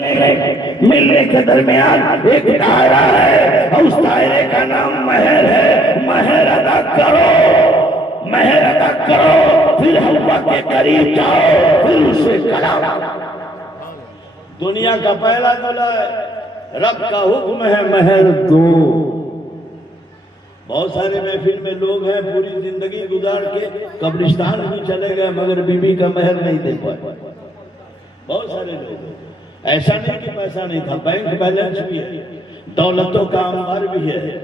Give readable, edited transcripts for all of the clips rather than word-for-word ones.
ملنے کے درمیان ایک دائرہ ہے اور اس دائرے کا نام مہر ہے. مہر ادا کرو، مہر ادا کرو، پھر اللہ کے قریب جاؤ، پھر اسے کلاؤ. دنیا کا پہلا دلہ ہے، رب کا حکم ہے مہر دو. بہت سارے محفل میں لوگ ہیں پوری زندگی گزار کے قبرستان بھی چلے گئے مگر بیوی کا مہر نہیں دے پائے. بہت سارے لوگ، ایسا نہیں کہ پیسہ نہیں تھا، بینک بیلنس بھی ہے، دولتوں کا انبار بھی ہے،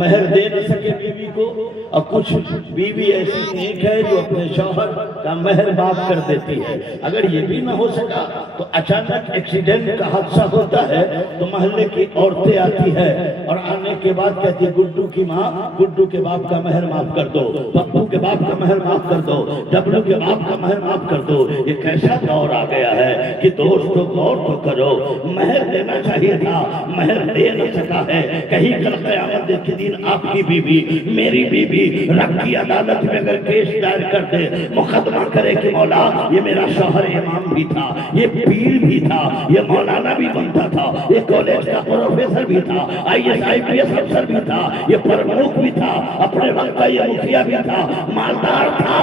مہر دے نہ سکے بیوی کو. اور کچھ بیوی ایسی نیک ہے جو اپنے شوہر کا مہر معاف کر دیتی ہے. اگر یہ بھی نہ ہو سکا تو اچانک ایکسیڈنٹ کا حادثہ ہوتا ہے تو محلے کی عورتیں آتی ہے اور آنے کے بعد کہتی گڈو کی ماں گڈو کے باپ کا مہر معاف کر دو، پپو کے باپ کا مہر معاف کر دو، ڈبلو کے باپ کا مہر معاف کر دو. یہ کیسا دور آ گیا ہے کہ دوستو غور تو کرو. مہر دینا چاہیے تھا، مہر دے نہ سکا ہے. کہیں کل قیامت کے دن آپ کی بیوی میری بیوی رب کی عدالت میں اگر کیس دائر کر دے، مقدمہ کرے کہ مولا یہ میرا شوہر امام بھی تھا، یہ پیر بھی تھا، یہ مولانا بھی بنتا تھا، یہ کالج کا پروفیسر بھی تھا، IAS افسر بھی تھا، یہ پرمکھ بھی تھا، اپنے وقت کا یہ مکھیا بھی تھا، مالدار تھا،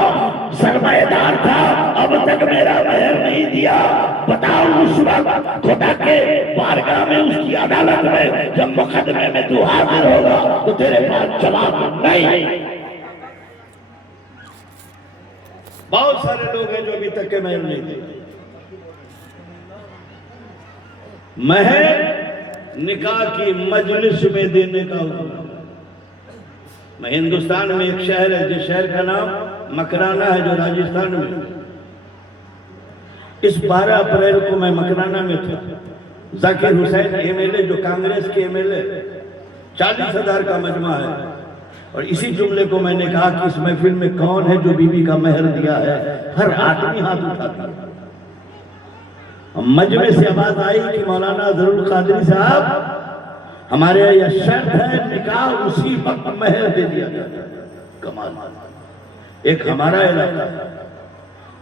سرمایہ دار تھا، اب تک میرا مہر نہیں دیا. بتاؤ اس وقت خدا کے بارگاہ میں اس کی عدالت میں جب مقدمے میں تو حاضر ہوگا تو تیرے پاس جواب نہیں. بہت سارے لوگ ہیں جو ابھی تک کے مہر نہیں دیتے. مہر نکاح کی مجلس میں دینے کا حکم ہے. میں ہندوستان میں ایک شہر ہے جس شہر کا نام مکرانہ ہے جو راجستھان میں. اس 12 اپریل کو میں مکرانہ میں تھا. ذاکر حسین MLA جو کانگریس کے MLA 40,000 کا مجمع ہے. اور اسی جملے کو میں نے کہا کہ اس محفل میں کون ہے جو بیوی کا مہر دیا ہے. ہر آدمی ہاتھ اٹھاتا. مجمع سے آواز آئی کہ مولانا ظہور القادری صاحب ہمارے یہ شرط ہے نکاح اسی وقت مہر دے دیا جاتا ہے. کمال. ایک ہمارا علاقہ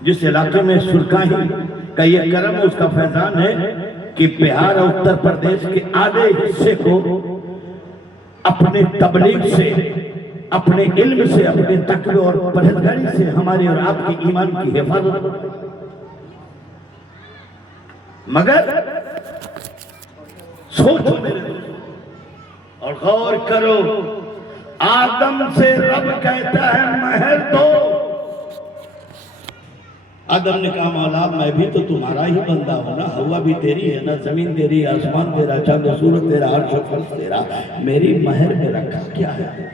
جس علاقے میں سرکاہی کا یہ کرم اس کا فیضان ہے کہ بہار اور اتر پردیش کے آدھے حصے کو اپنے تبلیغ سے، اپنے علم سے، اپنے تقوی اور پرہیزگاری سے ہمارے اور آپ کے ایمان کی حفاظت. مگر سوچو میرے دوست اور غور کرو، آدم سے رب کہتا ہے مہر دو. آدم نے کہا مولا میں بھی تو تمہارا ہی بندہ ہوں نا، ہوا بھی تیری ہے نا، زمین تیری، آسمان تیرا، چاند و سورج تیرا، عرش و فرش تیرا، میری مہر میں رکھا کیا ہے؟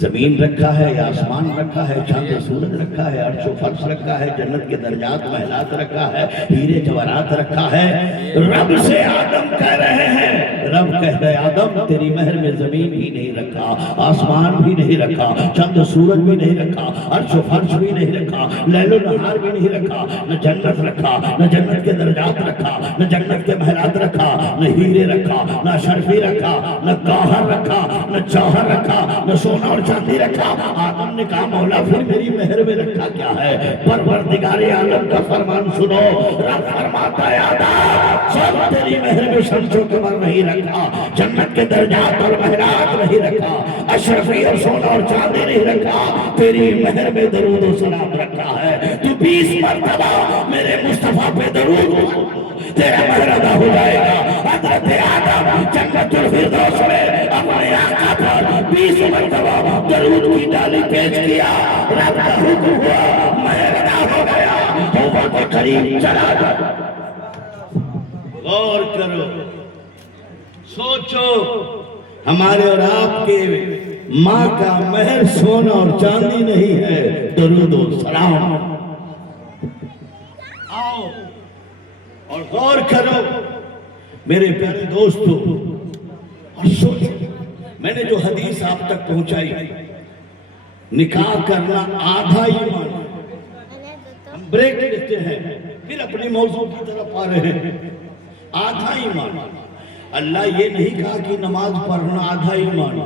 زمین رکھا ہے یا آسمان رکھا ہے، چاند و سورج رکھا ہے، عرش و فرش رکھا ہے، جنت کے درجات محلات رکھا ہے، ہیرے جواہرات رکھا ہے. رب سے آدم کہہ رہے ہیں، رب کہہ رہے آدم تیری مہر میں زمین بھی نہیں رکھا، آسمان بھی نہیں رکھا، چاند و سورج بھی نہیں رکھا، عرش و فرش بھی نہیں رکھا، لیل و نہار بھی نہیں رکھا، نہ جنت رکھا، نہ جنت کے درجات رکھا، نہ جنت کے محلات رکھا، نہ ہیرے رکھا، نہ اشرفی رکھا، نہ گوہر رکھا، نہ جوہر رکھا، نہ سونا اور چاندی رکھا. آدم نے کہا مولا پھر میری مہر میں رکھا کیا ہے؟ پروردگار عالم کا فرمان سنو. رب فرماتا ہے آدم سب تیری مہر میں شمس و قمر نہیں رکھا، جنت کے درجات اور محلات نہیں رکھا، اشرفی اور سونا اور چاندی نہیں رکھا، تیری مہر میں درود و سلام رکھا ہے. تو 20 مرتبہ میرے مصطفیٰ پہ درود تیرا مہر ادا ہو جائے گا. حضرت آدم جنت الفردوس میں اپنے آقا پر 20 مرتبہ درود کی ڈالی پیش کیا. رب کا حکم ہوا، مہر ادا ہو گیا، توبہ کے قریب چلا گیا. غور کرو، سوچو، ہمارے اور آپ کے ماں کا مہر سونا اور چاندی نہیں ہے، درود و سلام. آؤ اور غور کرو میرے پیارے دوستو اور سوچو. میں نے جو حدیث آپ تک پہنچائی، نکاح کرنا آدھا ایمان. ہم بریک لیتے ہیں پھر اپنی موضوع کی طرف آ رہے ہیں. آدھا ایمان. اللہ یہ نہیں کہا کہ نماز پڑھنا آدھا ایمان،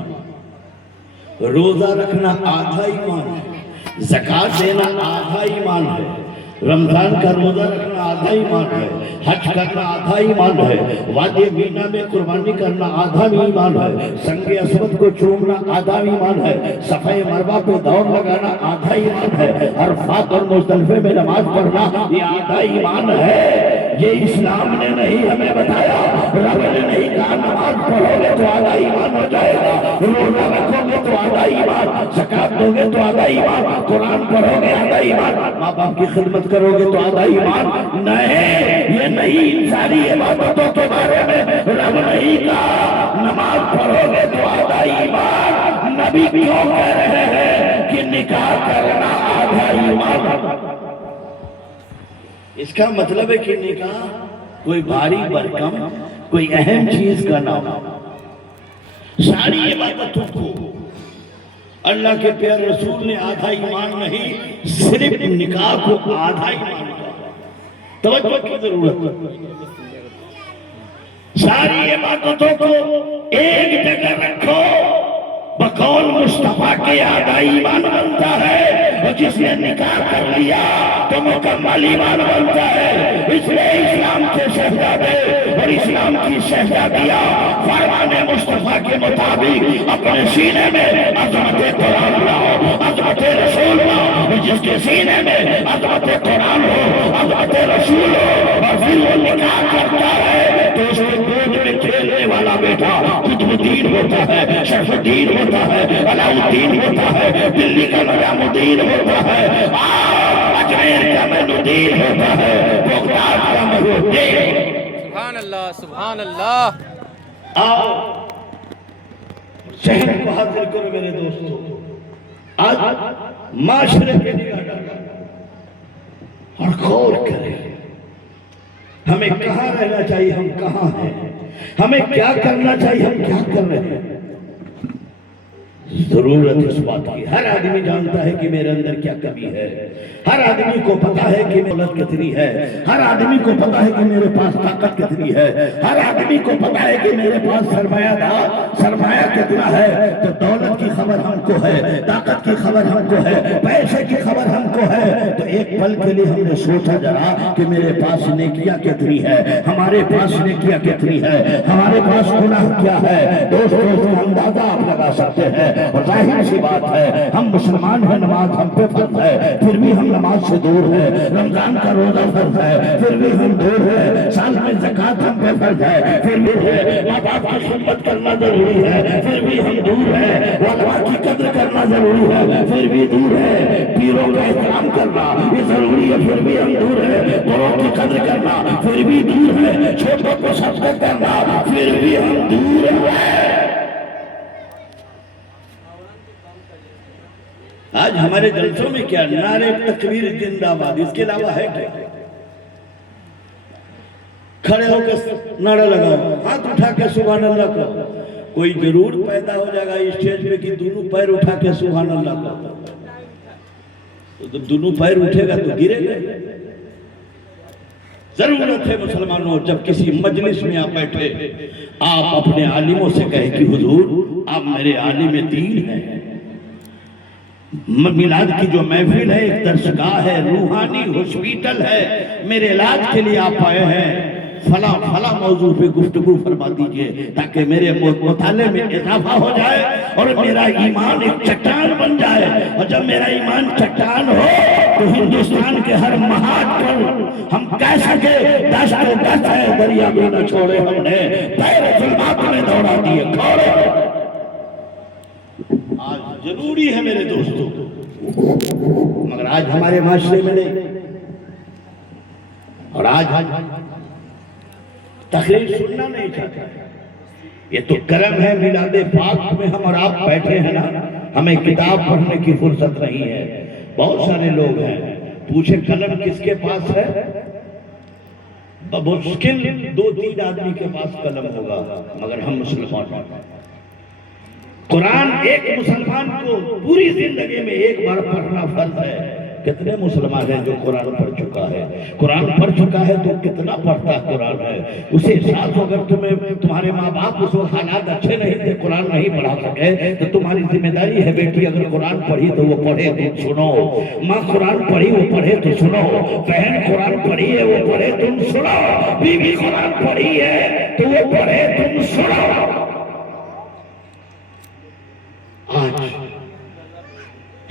روزہ رکھنا آدھا ایمان ہے، زکوٰۃ دینا آدھا ایمان ہے، رمضان کا روزہ رکھنا آدھا ایمان ہے، حج کرنا آدھا ایمان ہے، وادی مینا میں قربانی کرنا آدھا ایمان ہے، سنگ اسود کو چومنا آدھا ایمان ہے، صفحہ مروہ پہ دوڑ لگانا آدھا ایمان ہے، عرفات اور مزدلفے میں نماز پڑھنا یہ آدھا ایمان ہے۔ یہ اسلام نے نہیں ہمیں بتایا، رب نے نہیں کہا نماز پڑھو گے تو آدھا ایمان ہو جائے گا، روزہ رکھو گے تو آدھا ایمان، زکات دو گے تو آدھا ایمان، قرآن پڑھو گے آدھا ایمان، ماں باپ کی خدمت کرو گے تو آدھا ایمان۔ نہیں، یہ نہیں، ان ساری عبادتوں کے بارے میں رب نہیں کہا نماز پڑھو گے تو آدھا ایمان۔ نبی کیوں کہہ رہے ہیں کہ نکاح کرنا آدھا ایمان؟ اس کا مطلب ہے کہ نکاح کوئی بھاری بھرکم کوئی اہم چیز کا نام ساری عبادتوں کو اللہ کے پیارے رسول نے آدھا ایمان نہیں، صرف نکاح کو آدھا ایمان کہا۔ توجہ کی ضرورت ہے، ساری عبادتوں کو ایک جگہ رکھو، بقول مصطفیٰ کے آدھا ایمان بنتا ہے، اور جس نے نکاح کر لیا تو مکمل ایمان بنتا ہے۔ اس لیے اسلام کے شہزادے اور اسلام کی شہزادیاں فرمان مصطفیٰ کے مطابق اپنے سینے میں عظمت قرآن لاؤ، عظمت رسول لاؤ، جس کے سینے میں عظمت قرآن ہو، عظمت رسول ہو، اور پھر وہ نکاح کرتا ہے تو اس کے گود میں کھیلنے والا بیٹا قطب الدین ہوتا ہے، شرف الدین ہوتا ہے، علاء الدین ہوتا ہے، دلی کا نظام الدین ہوتا ہے، اجمیر کا معین الدین ہوتا ہے، بغداد کا معین الدین۔ سبحان اللہ، سبحان اللہ۔ آؤ شہر کو حاضر کرو میرے دوستو، آج معاشرے کے نگاہ ڈالو اور غور کریں ہمیں کہاں رہنا چاہیے، ہم کہاں ہیں، ہمیں کیا کرنا چاہیے، ہم کیا کر رہے ہیں۔ ضرورت اس بات کی، ہر آدمی جانتا ہے کہ میرے اندر کیا کمی ہے، ہر آدمی کو پتا ہے کہ دولت کتنی ہے، ہر آدمی کو پتا ہے کہ میرے پاس طاقت کتنی ہے، ہر آدمی کو پتا ہے کہ میرے پاس سرمایہ کتنا ہے۔ تو دولت کی خبر ہم کو ہے، طاقت کی خبر ہم کو ہے، پیسے کی خبر ہم کو ہے، تو ایک پل کے لیے ہم نے سوچا ذرا کہ میرے پاس نیکیاں کتنی ہے، ہمارے پاس نیکیاں کتنی ہے، ہمارے پاس گناہ کیا ہے۔ دوستوں اس کا اندازہ آپ لگا سکتے ہیں، اور ظاہر سی بات ہے ہم مسلمان ہیں، نماز ہم پہ فرض ہے، پھر بھی ہم نماز سے دور ہیں، رمضان کا روزہ فرض ہے، پھر بھی ہم دور ہیں، سال میں زکوٰۃ ہم پہ فرض ہے، پھر بھی ہے، ماں باپ کی خدمت کرنا ضروری ہے، پھر بھی ہم دور ہیں، علماء کی قدر کرنا ضروری ہے، پھر بھی دور ہے، پیروں کا احترام کرنا یہ ضروری ہے، پھر بھی ہم دور ہیں، بڑوں کی قدر کرنا پھر بھی دور ہے، چھوٹوں کو شفقت کرنا پھر بھی ہم دور ہیں۔ آج ہمارے جلسوں میں کیا نعرے تکبیر زندہ باد، اس کے علاوہ ہے کیا؟ کھڑے ہو کے نعرہ لگاؤ، ہاتھ اٹھا کے سبحان اللہ کہو، کوئی ضرور پیدا ہو جائے گا اسٹیج پہ کہ دونوں پیر اٹھا کے سبحان اللہ کہو، تو دونوں پیر اٹھے گا تو گرے گا۔ ضرورت ہے مسلمانوں جب کسی مجلس میں آپ بیٹھے آپ اپنے عالموں سے کہیں کہ حضور آپ میرے عالم دین ہیں، میلاد کی جو محفل ہے ایک درسگاہ ہے، روحانی ہاسپٹل ہے، میرے علاج کے لیے آپ آئے ہیں، فلاں موضوع پہ گفتگو فرما دیجئے تاکہ میرے مطالعے میں اضافہ ہو جائے اور میرا ایمان ایک چٹان بن جائے، اور جب میرا ایمان چٹان ہو تو ہندوستان کے ہر مہاج پر ہم کہہ سکے دست و دست ہے دریا میں نہ چھوڑے ہم نے، پیر ظلمات میں دوڑا دیے کھوڑے۔ آج ضروری ہے میرے دوستوں، مگر آج ہمارے معاشرے میں نہیں، اور آج تقریر سننا نہیں چاہتا۔ یہ تو کرم ہے میلاد پاک میں ہم اور آپ بیٹھے ہیں نا، ہمیں کتاب پڑھنے کی فرصت نہیں ہے۔ بہت سارے لوگ ہیں، پوچھے قلم کس کے پاس ہے، مشکل 2-3 آدمی کے پاس قلم ہوگا، مگر ہم مسلمان ہیں۔ قرآن ایک مسلمان کو پوری زندگی میں ایک بار پڑھنا فرض ہے، کتنے مسلمان ہیں جو قرآن پڑھ چکا ہے؟ قرآن پڑھ چکا ہے تو کتنا پڑھتا قرآن ہے؟ اسے ساتھ اگر تمہارے ماں باپ اس وقت حالات اچھے نہیں تھے، قرآن نہیں پڑھا سکے، تو تمہاری ذمہ داری ہے بیٹی اگر قرآن پڑھی تو وہ پڑھے تم سنو، ماں قرآن پڑھی وہ پڑھے تو سنو، بہن قرآن پڑھی ہے وہ پڑھے تم سنو، بیوی قرآن پڑھی ہے تو وہ پڑھے تم سنو۔ آج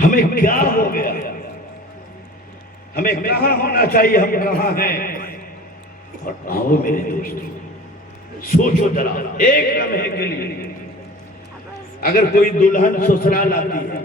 ہمیں کیا ہو گیا؟ ہمیں کہاں ہونا چاہیے؟ ہم کہاں ہیں؟ اور آؤ میرے دوستو، سوچو ذرا ایک لمحے کے لیے، اگر کوئی دلہن سسرال آتی ہے